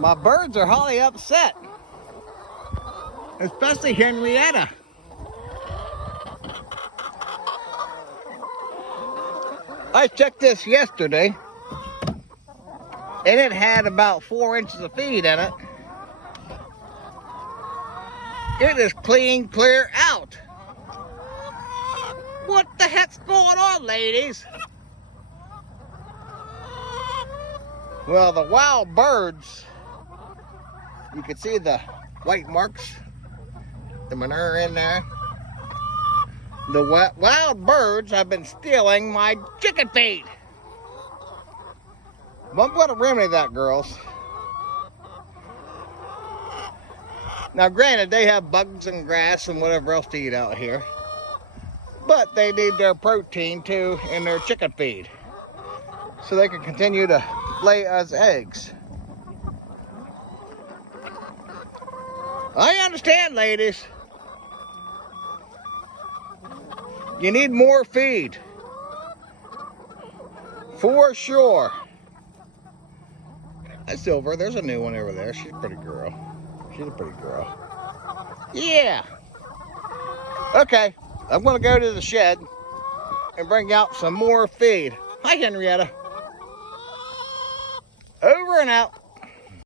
My birds are highly upset, especially Henrietta. I checked this yesterday, and it had about 4 inches of feed in it. It is clear out. What the heck's going on, ladies? Well, the wild birds, you can see the white marks, the manure in there. The wild birds have been stealing my chicken feed. But I'm going to remedy that, girls. Now, granted, they have bugs and grass and whatever else to eat out here. But they need their protein, too, in their chicken feed. So they can continue to lay us eggs. I understand, ladies. You need more feed. For sure. Hi, Silver. There's a new one over there. She's a pretty girl. She's a pretty girl. Yeah. Okay. I'm going to go to the shed and bring out some more feed. Hi, Henrietta. Over and out.